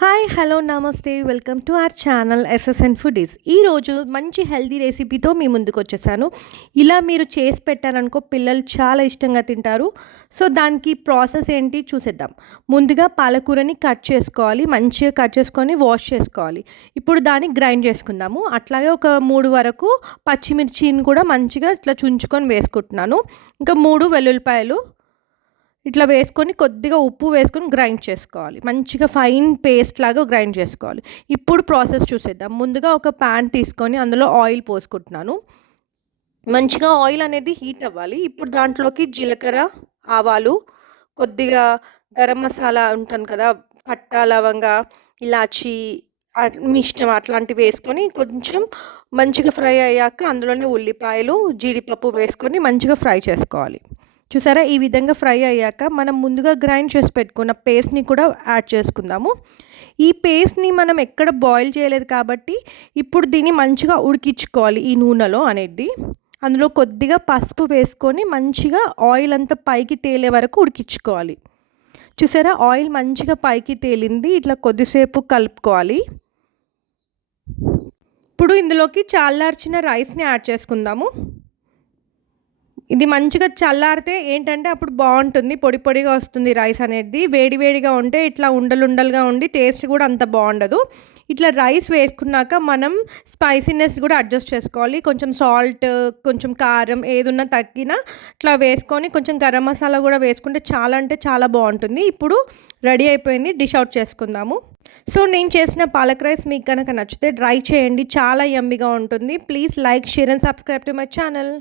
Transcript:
Hi hello నమస్తే welcome to our channel SSN foodies ఈరోజు మంచి హెల్దీ రెసిపీతో మీ ముందుకు వచ్చేసాను. ఇలా మీరు చేసి పెట్టారనుకో పిల్లలు చాలా ఇష్టంగా తింటారు. సో దానికి ప్రాసెస్ ఏంటి చూసేద్దాం. ముందుగా పాలకూరని కట్ చేసుకోవాలి. మంచిగా కట్ చేసుకొని వాష్ చేసుకోవాలి. ఇప్పుడు దాన్ని గ్రైండ్ చేసుకుందాము. అట్లాగే ఒక మూడు వరకు పచ్చిమిర్చిని కూడా మంచిగా ఇట్లా చుంచుకొని వేసుకుంటున్నాను. ఇంకా మూడు వెల్లుల్లిపాయలు ఇట్లా వేసుకొని కొద్దిగా ఉప్పు వేసుకొని గ్రైండ్ చేసుకోవాలి. మంచిగా ఫైన్ పేస్ట్ లాగా గ్రైండ్ చేసుకోవాలి. ఇప్పుడు ప్రాసెస్ చూసేద్దాం. ముందుగా ఒక ప్యాన్ తీసుకొని అందులో ఆయిల్ పోసుకుంటున్నాను. మంచిగా ఆయిల్ అనేది హీట్ అవ్వాలి. ఇప్పుడు దాంట్లోకి జీలకర్ర ఆవాలు కొద్దిగా గరం మసాలా ఉంటుంది కదా పట్టా లవంగా ఇలాచి మీ ఇష్టం అట్లాంటివి వేసుకొని కొంచెం మంచిగా ఫ్రై అయ్యాక అందులోనే ఉల్లిపాయలు జీడిపప్పు వేసుకొని మంచిగా ఫ్రై చేసుకోవాలి. చూసారా? ఈ విధంగా ఫ్రై అయ్యాక మనం ముందుగా గ్రైండ్ చేసి పెట్టుకున్న పేస్ట్ని కూడా యాడ్ చేసుకుందాము. ఈ పేస్ట్ని మనం ఎక్కడ బాయిల్ చేయలేదు కాబట్టి ఇప్పుడు దీన్ని మంచిగా ఉడికించుకోవాలి ఈ నూనెలో అనేది. అందులో కొద్దిగా పసుపు వేసుకొని మంచిగా ఆయిల్ అంతా పైకి తేలే వరకు ఉడికించుకోవాలి. చూసారా? ఆయిల్ మంచిగా పైకి తేలింది. ఇట్లా కొద్దిసేపు కలుపుకోవాలి. ఇప్పుడు ఇందులోకి చల్లార్చిన రైస్ని యాడ్ చేసుకుందాము. ఇది మంచిగా చల్లారితే ఏంటంటే అప్పుడు బాగుంటుంది. పొడి పొడిగా వస్తుంది రైస్ అనేది. వేడి వేడిగా ఉంటే ఇట్లా ఉండలుండలుగా ఉండి టేస్ట్ కూడా అంత బాగుండదు. ఇట్లా రైస్ వేసుకున్నాక మనం స్పైసీనెస్ కూడా అడ్జస్ట్ చేసుకోవాలి. కొంచెం సాల్ట్ కొంచెం కారం ఏదున్నా తగ్గినా ఇట్లా వేసుకొని కొంచెం గరం మసాలా కూడా వేసుకుంటే చాలా అంటే చాలా బాగుంటుంది. ఇప్పుడు రెడీ అయిపోయింది. డిష్ అవుట్ చేసుకుందాము. సో నేను చేసిన పాలక్ రైస్ మీకు కనుక నచ్చితే ట్రై చేయండి. చాలా యమ్మిగా ఉంటుంది. Please like share and subscribe to my channel.